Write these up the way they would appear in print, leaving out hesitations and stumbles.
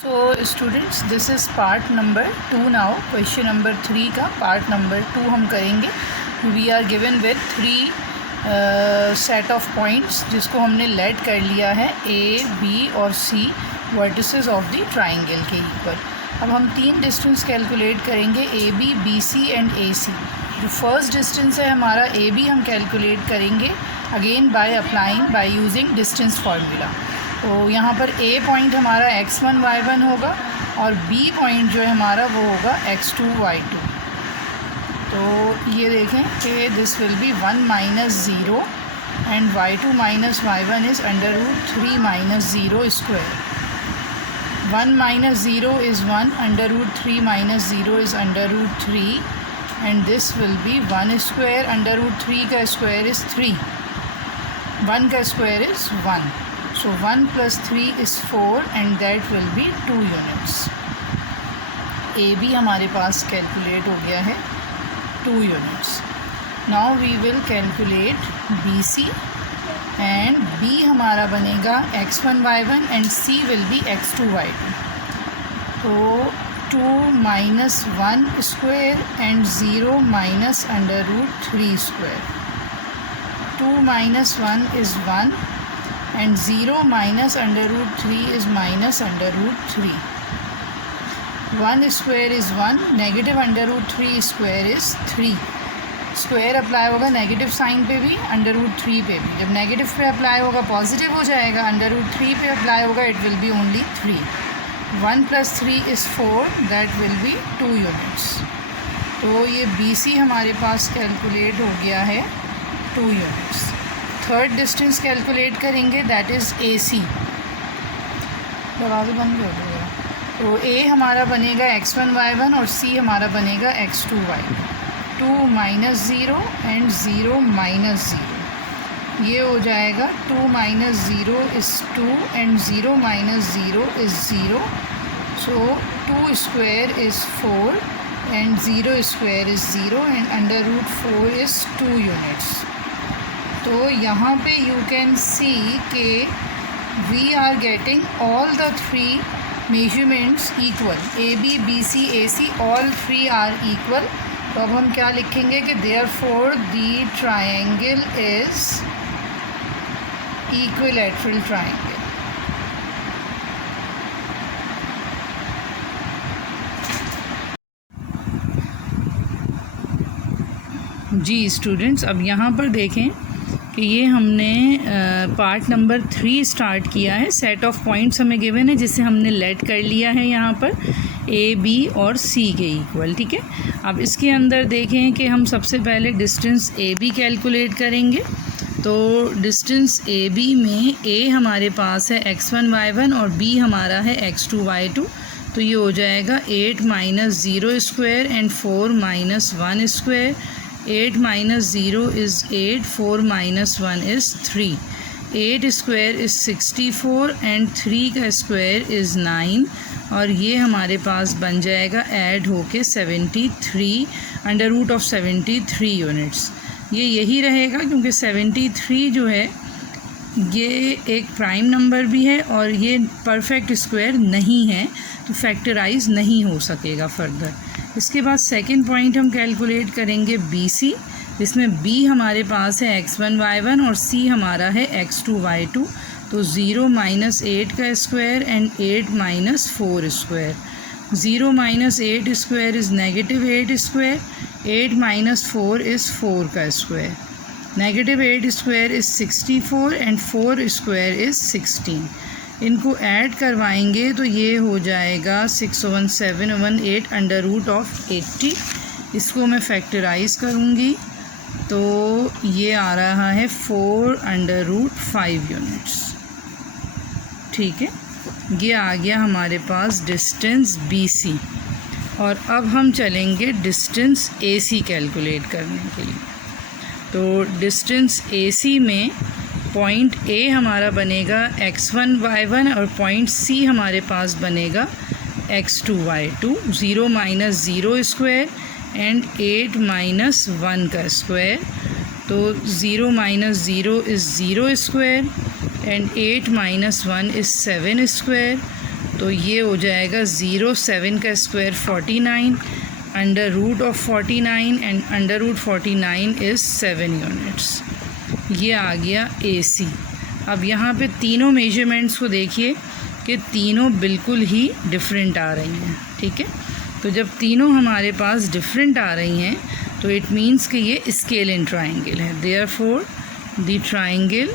So students, this is part number 2 now. Question number 3 का part number 2 हम करेंगे। We are given with 3 set of points जिसको हमने let कर लिया है ए, बी और C vertices of the triangle के इक्वल। अब हम 3 डिस्टेंस कैलकुलेट करेंगे, ए बी सी एंड ए सी। जो फर्स्ट डिस्टेंस है हमारा ए बी, हम कैलकुलेट करेंगे again by using distance formula. तो यहाँ पर ए पॉइंट हमारा x1 y1 होगा और बी पॉइंट जो है हमारा वो होगा x2 y2। तो ये देखें कि this will be 1 minus 0 and y2 minus y1 is √3 minus 0 square. 1 minus 0 is 1, √3 minus 0 is √3 and this will be 1 square. √3 का स्क्वायर इज़ 3, 1 का square is 1। So 1 plus 3 is 4 and that will be 2 units. AB हमारे पास calculate हो गया है 2 units. Now we will calculate BC and B हमारा बनेगा x1 y1 and C will be x2 y2. तो 2 minus 1 square and 0 minus √3 square. 2 minus 1 is 1 and 0 minus √3 is minus √3. 1 square is 1, negative √3 square is 3. Square apply होगा negative sign पे भी, √3 पे भी। जब negative पे अप्लाई होगा पॉजिटिव हो जाएगा, √3 पे अप्लाई होगा it will be only 3। 1 plus 3 is 4, that will be 2 units. तो ये BC हमारे पास कैलकुलेट हो गया है 2 units. थर्ड डिस्टेंस कैलकुलेट करेंगे, दैट इज़ AC। दरवाज़ा बंद कर देगा। तो A हमारा बनेगा x1 y1 और C हमारा बनेगा x2 y2। 2 minus 0 and 0 minus 0, ये हो जाएगा 2 minus 0 is 2 and 0 minus 0 is 0। So 2 square is 4 and 0 square is 0 and √4 is 2 units. तो यहाँ पे यू कैन सी के we are getting all the 3 measurements equal. A B B C A C all 3 are equal. तो अब हम क्या लिखेंगे कि therefore the triangle is equilateral triangle. जी स्टूडेंट्स, अब यहाँ पर देखें कि ये हमने पार्ट नंबर 3 स्टार्ट किया है। सेट ऑफ पॉइंट्स हमें गिवन है जिसे हमने लेट कर लिया है यहाँ पर ए बी और सी के इक्वल, ठीक है। अब इसके अंदर देखें कि हम सबसे पहले डिस्टेंस ए बी कैलकुलेट करेंगे। तो डिस्टेंस ए बी में ए हमारे पास है x1 y1 और बी हमारा है x2 y2। तो ये हो जाएगा 8 minus 0 square and 4 minus 1 square. 8 minus 0 is 8, 4 minus 1 is 3. 8 square is 64 and 3 का स्क्वायर is 9 और ये हमारे पास बन जाएगा ऐड होके 73 √73 यूनिट्स। ये यही रहेगा क्योंकि 73 जो है ये एक प्राइम नंबर भी है और ये परफेक्ट स्क्वायर नहीं है, तो फैक्टराइज नहीं हो सकेगा फर्दर। इसके बाद सेकंड पॉइंट हम कैलकुलेट करेंगे BC, जिसमें B हमारे पास है x1 y1 और C हमारा है x2 y2। तो 0 माइनस 8 का square and 8 minus 4 square. 0 minus 8 square is negative 8 square. 8 minus 4 is 4 का square. Negative 8 square is 64 and 4 square is 16। इनको ऐड करवाएंगे तो ये हो जाएगा 61718 √80। इसको मैं फैक्टराइज करूँगी तो ये आ रहा है 4 √5 यूनिट्स, ठीक है। ये आ गया हमारे पास डिस्टेंस BC। और अब हम चलेंगे डिस्टेंस AC कैलकुलेट करने के लिए। तो डिस्टेंस AC में पॉइंट A हमारा बनेगा x1 y1 और पॉइंट C हमारे पास बनेगा x2 y2। 0 minus 0 square and 8 minus 1 का स्क्वायर। तो 0 minus 0 is 0 square and 8 minus 1 is 7 square. तो ये हो जाएगा 0, 7 का square 49, under root of 49 and under root 49 is 7 units. ये आ गया AC। अब यहाँ पे तीनों मेजरमेंट्स को देखिए कि तीनों बिल्कुल ही डिफरेंट आ रही हैं, ठीक है। तो जब तीनों हमारे पास डिफरेंट आ रही हैं तो इट मीन्स कि ये स्केल इन ट्राइंगल है। Therefore the triangle,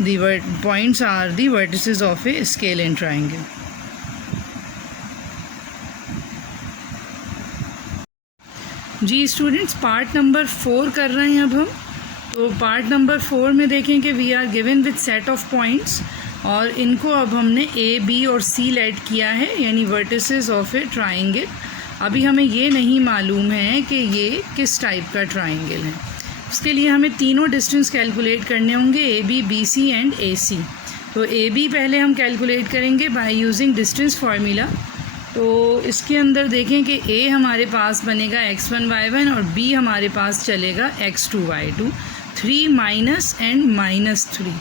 the points are the vertices of a scalene triangle. जी स्टूडेंट्स, पार्ट नंबर 4 कर रहे हैं अब हम। तो पार्ट नंबर 4 में देखें कि we are given with set of points और इनको अब हमने A, B और C लेट किया है, यानी वर्टिसेस ऑफ ए ट्राइंगल। अभी हमें ये नहीं मालूम है कि ये किस टाइप का ट्राइंगल है। उसके लिए हमें तीनों डिस्टेंस कैलकुलेट करने होंगे, AB, BC एंड AC। तो AB पहले हम कैलकुलेट करेंगे बाय यूजिंग डिस्टेंस फार्मूला। तो इसके अंदर देखें कि A हमारे पास बनेगा x1 y1 और B हमारे पास चलेगा x2 y2, 3 माइनस एंड -3।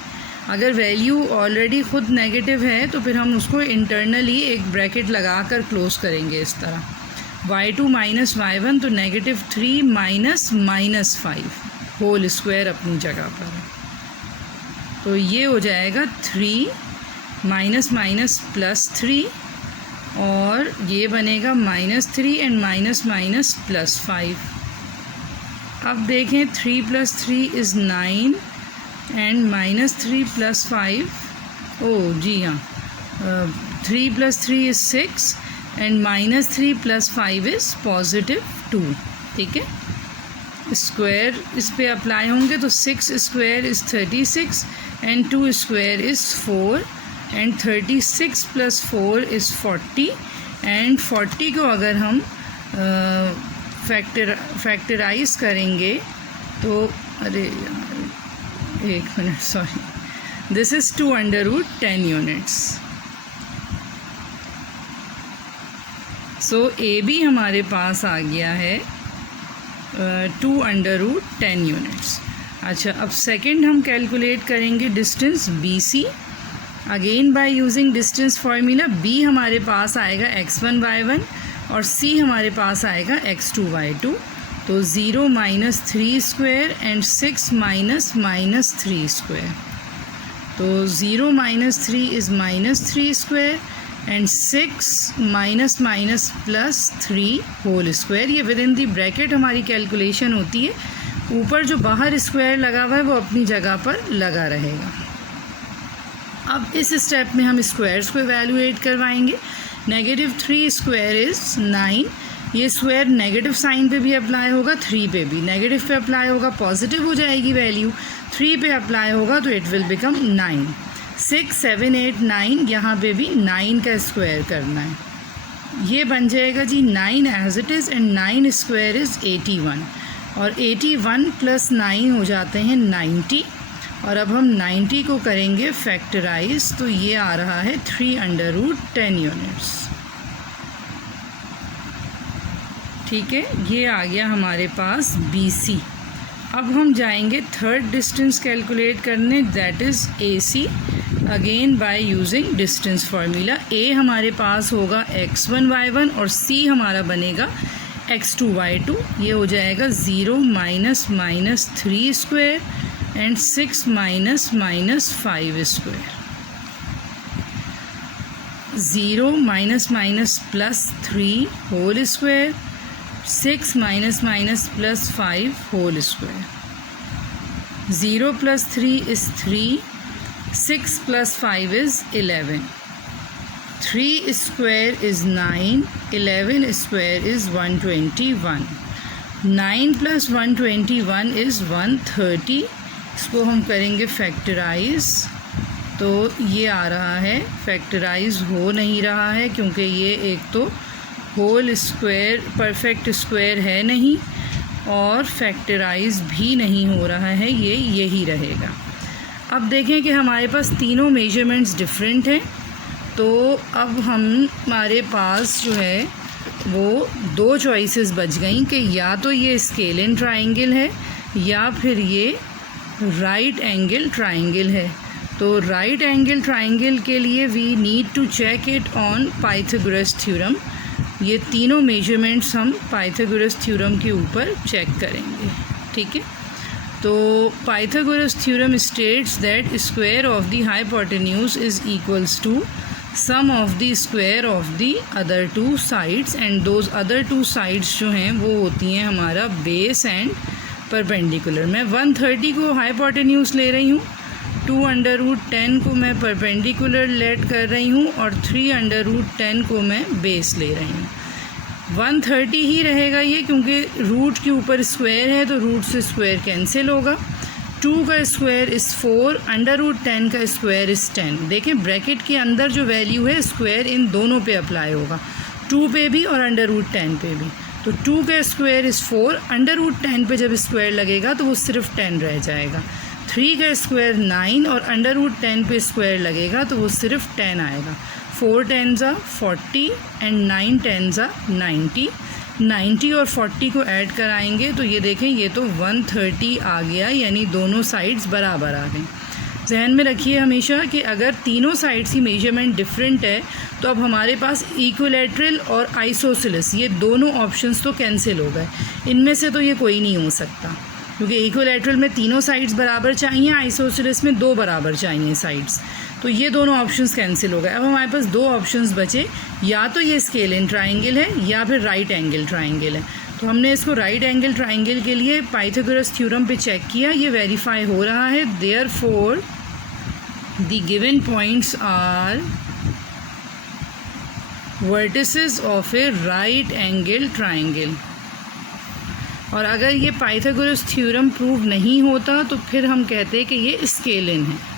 अगर वैल्यू ऑलरेडी ख़ुद नेगेटिव है तो फिर हम उसको इंटरनली एक ब्रैकेट लगा कर क्लोज़ करेंगे इस तरह, y2 माइनस y1, तो -3 माइनस -5 होल स्क्वायर अपनी जगह पर है। तो ये हो जाएगा 3 माइनस माइनस +3 और ये बनेगा -3 एंड माइनस माइनस +5। अब देखें 3 + 3 इज़ 9 एंड -3 + 5, ओ जी हाँ, 3 + 3 इज़ 6 एंड -3 + 5 इज़ +2, ठीक है। स्क्वायर इस पे अप्लाई होंगे तो 6 square is 36 and 2 square is 4 and 36 + 4 is 40 and 40 को अगर हम फैक्टराइज करेंगे तो अरे यार एक minute, sorry, this is 2 √ 10 units. So AB हमारे पास आ गया है 2 √ 10 यूनिट्स। अच्छा, अब सेकंड हम कैलकुलेट करेंगे distance BC। Again by using distance formula, B हमारे पास आएगा x1 y1 और C हमारे पास आएगा x2 y2। तो 0 minus 3 square and 6 minus -3 square. तो 0 minus 3 is -3 square and 6 minus minus +3 whole square. ये विद इन दी ब्रैकेट हमारी कैलकुलेशन होती है। ऊपर जो बाहर स्क्वायर लगा हुआ है वो अपनी जगह पर लगा रहेगा। अब इस स्टेप में हम स्क्वायर्स को इवैल्यूएट करवाएंगे। -3 स्क्वायर इज़ 9, ये स्क्वायर नेगेटिव साइन पे भी अप्लाई होगा, 3 पे भी। नेगेटिव पे अप्लाई होगा पॉजिटिव हो जाएगी वैल्यू, 3 पे अप्लाई होगा तो इट विल बिकम 9। 6, 7, 8, 9, यहाँ पे भी 9 का स्क्वायर करना है। ये बन जाएगा जी 9 as it is and 9 square is 81 और 81 + 9 हो जाते हैं 90। और अब हम 90 को करेंगे फैक्टराइज तो ये आ रहा है 3 √ 10 यूनिट्स, ठीक है। ये आ गया हमारे पास BC। अब हम जाएंगे थर्ड डिस्टेंस कैलकुलेट करने, that is AC। Again by using distance formula, A हमारे पास होगा x1 y1 और C हमारा बनेगा x2 y2। ये हो जाएगा 0 minus -3 square and 6 minus -5 square. 0 minus +3 whole square, 6 minus +5 whole square. 0 + 3 is 3, 6 + 5 is 11, 3 square is 9, 11 square is 121, 9 + 121 is 130। इसको हम करेंगे फैक्टराइज तो ये आ रहा है, फैक्टराइज हो नहीं रहा है क्योंकि ये एक तो होल स्क्वायर परफेक्ट स्क्वायर है नहीं और फैक्टराइज भी नहीं हो रहा है, ये यही रहेगा। अब देखें कि हमारे पास तीनों मेजरमेंट्स डिफरेंट हैं, तो अब हमारे पास जो है वो 2 चॉइसेस बच गई कि या तो ये स्केल इन ट्राइंगल है या फिर ये राइट एंगल ट्राइंगल है। तो राइट एंगल ट्राइंगल के लिए we need to check it on Pythagoras theorem. ये तीनों मेजरमेंट्स हम पाइथागोरस थ्योरम के ऊपर चेक करेंगे, ठीक है। तो Pythagoras theorem states that square of the hypotenuse is equals to sum of the square of the other two sides, and those other two sides जो हैं वो होती हैं हमारा बेस एंड परपेंडिकुलर। मैं 130 को हाइपोटेन्यूज ले रही हूँ, 2√10 को मैं परपेंडिकुलर लेट कर रही हूँ और 3√10 को मैं बेस ले रही हूँ। 130 ही रहेगा ये, क्योंकि रूट के ऊपर स्क्वायर है तो रूट से स्क्वायर कैंसिल होगा। 2 का स्क्वायर इज़ 4, √10 का स्क्वायर इज़ 10। देखें ब्रैकेट के अंदर जो वैल्यू है स्क्वायर इन दोनों पे अप्लाई होगा, 2 पे भी और √10 पे भी। तो 2 का स्क्वायर इज़ 4, √10 पे जब स्क्वायर लगेगा तो वो सिर्फ 10 रह जाएगा। 3 का स्क्वायर 9 और √10 पे स्क्वायर लगेगा तो वो सिर्फ 10 आएगा। 4 10s are 40 and 9 10s are 90। 90 और 40 को ऐड कराएंगे तो ये देखें ये तो 130 आ गया, यानी दोनों साइड्स बराबर आ गई। जहन में रखिए हमेशा कि अगर तीनों साइड्स की मेजरमेंट डिफरेंट है तो अब हमारे पास इक्विलैटरल और आइसोसेलेस ये दोनों ऑप्शंस तो कैंसिल हो गए। इनमें से तो ये कोई नहीं हो सकता, क्योंकि इक्विलैटरल में तीनों साइड्स बराबर चाहिए, आइसोसेलेस में 2 बराबर चाहिए साइड्स। तो ये दोनों ऑप्शंस कैंसिल हो गए। अब हमारे पास 2 ऑप्शंस बचे, या तो ये स्केलिन ट्राइंगल है या फिर राइट एंगल ट्राइंगल है। तो हमने इसको राइट एंगल ट्राइंगल के लिए पाइथागोरस थ्योरम पे चेक किया, ये वेरीफाई हो रहा है। Therefore the given points are vertices of a right angle triangle. और अगर ये पाइथागोरस थ्योरम प्रूव नहीं होता तो फिर हम कहते हैं कि ये स्केलिन है।